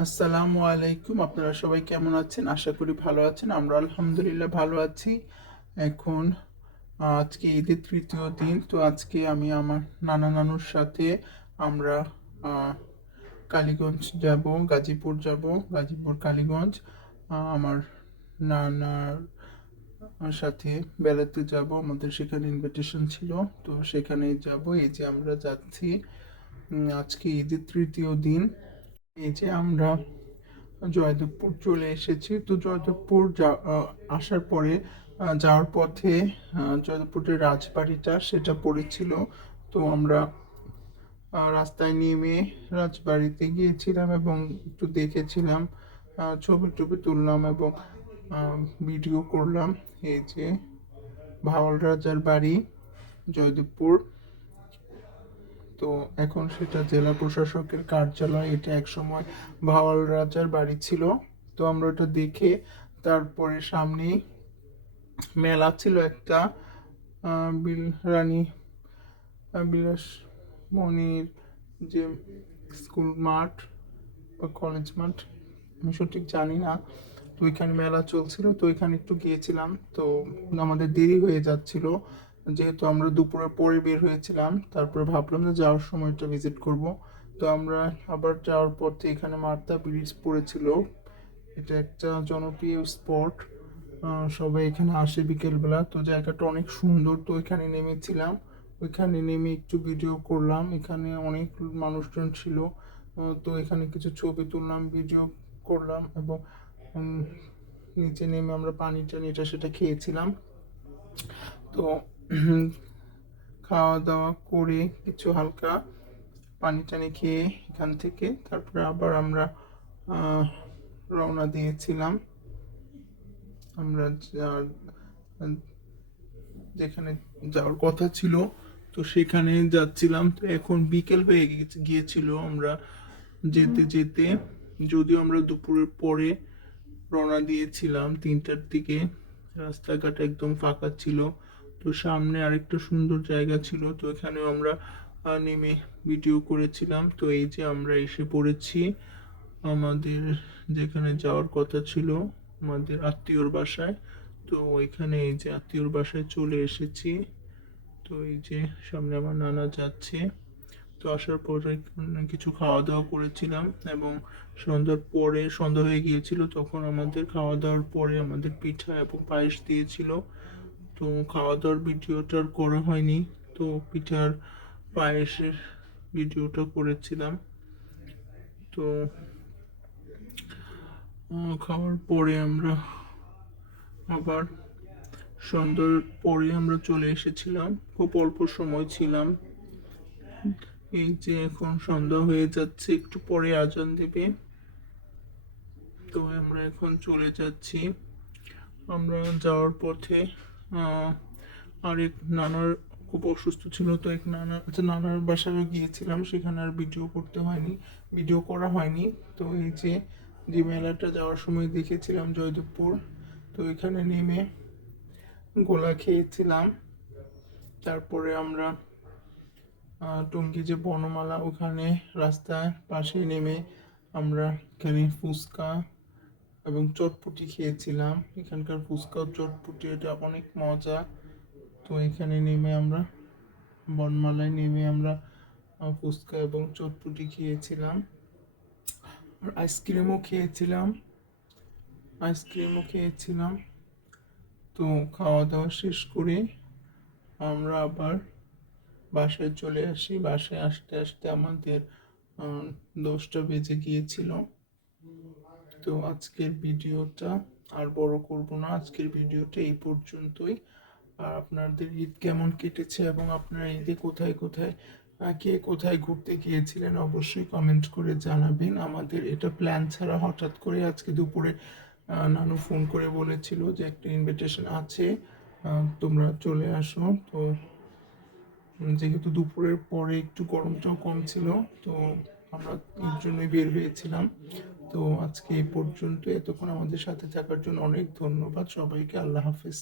আসসালামু আলাইকুম। আপনারা সবাই কেমন আছেন? আশা করি ভালো আছেন। আমরা আলহামদুলিল্লাহ ভালো আছি। এখন আজকে ঈদের তৃতীয় দিন, তো আজকে আমি আমার নানা নানুর সাথে আমরা কালীগঞ্জ যাব, গাজীপুর যাব, গাজীপুর, কালীগঞ্জ। আমার নানার সাথে বেড়াতে যাব। আমাদের সেখানে ইনভিটেশন ছিল, তো সেখানে যাব। এই যে আমরা যাচ্ছি আজকে ঈদের তৃতীয় দিন। এই যে আমরা জয়দেবপুর চলে এসেছি। তো জয়দেবপুর আসার পরে যাওয়ার পথে জয়দেবপুরের রাজবাড়িটা সেটা পড়েছিল। তো আমরা রাস্তায় নেমে রাজবাড়িতে গিয়েছিলাম এবং একটু দেখেছিলাম ছবি টবি তুললাম এবং ভিডিও করলাম। এই যে ভাওয়াল রাজার বাড়ি, জয়দেবপুর। তো এখন সেটা জেলা প্রশাসকের কার্যালয়, এটা একসময় ভাওয়াল রাজার বাড়ি ছিল। তো আমরা ওটা দেখে তারপরে সামনেই মেলা ছিল একটা বিল, রানী বিলাস মনির যে স্কুল মাঠ বা কলেজ মাঠ, আমি সঠিক জানি না। তো ওইখানে মেলা চলছিল, তো ওইখানে একটু গিয়েছিলাম। তো আমাদের দেরি হয়ে যাচ্ছিল। যেহেতু আমরা দুপুরের পরে বের হয়েছিলাম, তারপরে ভাবলাম যে যাওয়ার সময়টা ভিজিট করব। তো আমরা আবার যাওয়ার পথে এখানে মার্তা ব্রিজ পড়েছিল। এটা একটা জনপ্রিয় স্পট সবাই এখানে আসে বিকেলবেলা। তো জায়গাটা অনেক সুন্দর, তো ওইখানে নেমেছিলাম। ওইখানে নেমে একটু ভিডিও করলাম। এখানে অনেক মানুষজন ছিল। তো এখানে কিছু ছবি তুললাম ভিডিও করলাম এবং নিচে নেমে আমরা পানি টানি এটা সেটা খেয়েছিলাম। তো খাওয়া দাওয়া করে কিছু হালকা পানি টানি খেয়ে এখান থেকে তারপরে আবার আমরা রওনা দিয়েছিলাম। আমরা যা- যেখানে যাওয়ার কথা ছিল তো সেখানে যাচ্ছিলাম। তো এখন বিকেল হয়ে গিয়েছে- গিয়েছিল আমরা যেতে যেতে। যদিও আমরা দুপুরের পরে রওনা দিয়েছিলাম তিনটার দিকে। রাস্তাঘাট একদম ফাঁকা ছিল। তো সামনে আরেকটা সুন্দর জায়গা ছিল, তো এখানেও আমরা নেমে ভিডিও করেছিলাম। তো এই যে আমরা এসে পড়েছি, আমাদের যেখানে যাওয়ার কথা ছিল, আমাদের আত্মীয়র বাসায়। তো ওইখানে এই যে আত্মীয়র বাসায় চলে এসেছি। তো এই যে সামনে আমার নানা যাচ্ছে। তো আসার পরে কিছু খাওয়া দাওয়া করেছিলাম এবং সন্ধ্যার পরে, সন্ধ্যা হয়ে গিয়েছিল, তখন আমাদের খাওয়া দাওয়ার পরে আমাদের পিঠা এবং পায়েস দিয়েছিল। তো খাওয়া দাওয়ার ভিডিওটা আর করা হয়নি। তো পিঠার পায়েসের ভিডিওটা করেছিলাম। তো খাওয়ার পরে আমরা আবার সন্ধ্যার পরে আমরা চলে এসেছিলাম। খুব অল্প সময় ছিলাম। এই যে এখন সন্ধ্যা হয়ে যাচ্ছে, একটু পরে আজান দেবে। তো আমরা এখন চলে যাচ্ছি। আমরা যাওয়ার পথে আহ, আরেক নানার খুব অসুস্থ ছিল তো এক নানা আচ্ছা নানার বাসায় গিয়েছিলাম সেখানে আর ভিডিও করতে হয়নি ভিডিও করা হয়নি। তো এই যে যে মেলাটা যাওয়ার সময় দেখেছিলাম জয়দেবপুর তো এখানে নেমে গোলা খেয়েছিলাম। তারপরে আমরা টঙ্গী যে বনমালা ওখানে রাস্তার পাশে নেমে আমরা এখানে ফুচকা এবং চটপটি খেয়েছিলাম। এখানকার ফুচকা চটপটি, এটা অনেক মজা। তো এখানে নেমে আমরা, বনমালায় নেমে আমরা ফুচকা এবং চটপটি খেয়েছিলাম। আইসক্রিমও খেয়েছিলাম। আইসক্রিমও খেয়েছিলাম। তো খাওয়া দাওয়া শেষ করে আমরা আবার বাসায় চলে আসি। বাসায় আসতে আসতে আমাদের দশটা বেজে গিয়েছিল। তো আজকের ভিডিওটা আর বড় করব না। আজকের ভিডিওটা এই পর্যন্তই। আর আপনাদের ঈদ কেমন কেটেছে এবং আপনারা ঈদে কোথায় কোথায় কে কোথায় ঘুরতে গিয়েছিলেন অবশ্যই কমেন্ট করে জানাবেন। আমাদের এটা প্ল্যান ছাড়া হঠাৎ করে আজকে দুপুরে নানু ফোন করে বলেছিল যে একটা ইনভিটেশন আছে তোমরা চলে আসো। তো যেহেতু দুপুরের পরে একটু গরমটাও কম ছিল, তো আমরা এর জন্যই বের হয়েছিলাম। তো আজকে এই পর্যন্ত এতক্ষণ আমাদের সাথে থাকার জন্য অনেক ধন্যবাদ। সবাইকে আল্লাহ হাফিজ।